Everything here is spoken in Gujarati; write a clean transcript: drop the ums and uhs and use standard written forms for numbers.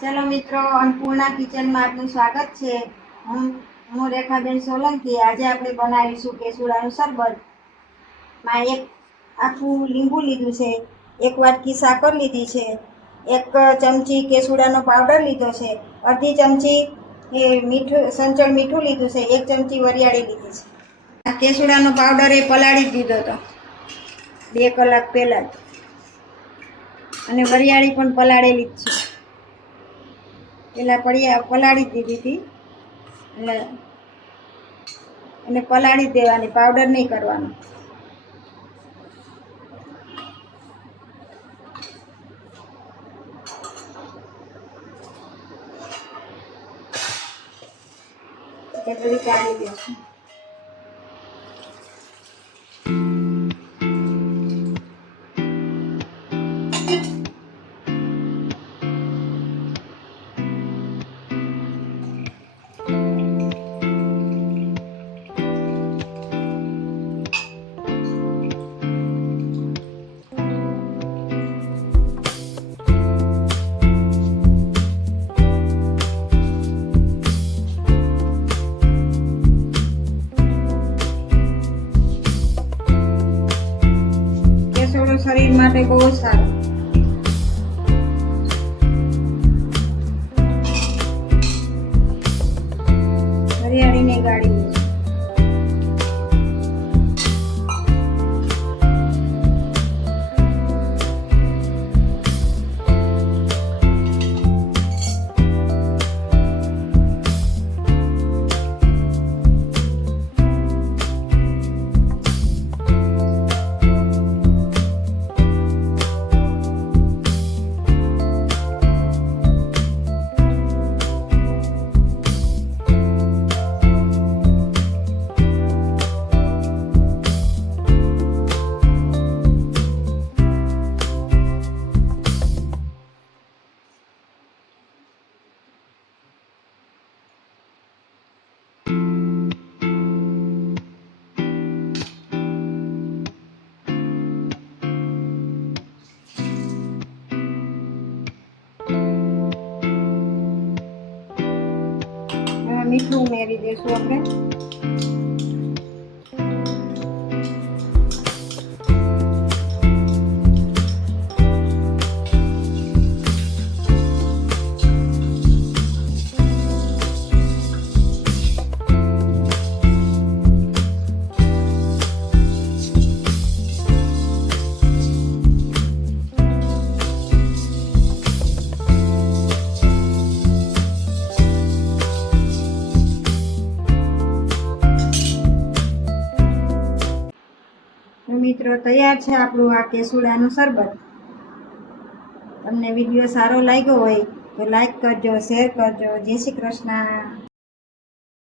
ચલો મિત્રો, અન્નપૂર્ણા કિચનમાં આપનું સ્વાગત છે. હું રેખાબેન સોલંકી. આજે આપણે બનાવીશું કેસુડાનું શરબત. માં એક આખું લીંબુ લીધું છે, એક વાટકી સાકર લીધી છે, એક ચમચી કેસુડાનો પાવડર લીધો છે, અડધી ચમચી સંચળ મીઠું લીધું છે, એક ચમચી વરિયાળી લીધી છે. આ કેસુડાનો પાવડર એ પલાળી દીધો હતો 2 કલાક પહેલાં જ, અને વરિયાળી પણ પલાળેલી જ છે. પેલા પલાળી દીધી હતી, એટલે એને પલાળી દેવાની, પાવડર નહીં કરવાનો. એ બધી કાઢી દેશું. શરીર માટે બહુ સારું. હરિયાળીને ગાળી દઈશું. મીઠું ઉમેરી દઈશું આપણે. મિત્રો, તૈયાર છે આપણું આ કેસુડાનું શરબત. તમને વિડીયો સારો લાગ્યો હોય તો લાઈક કરજો, શેર કરજો. જય શ્રી કૃષ્ણ.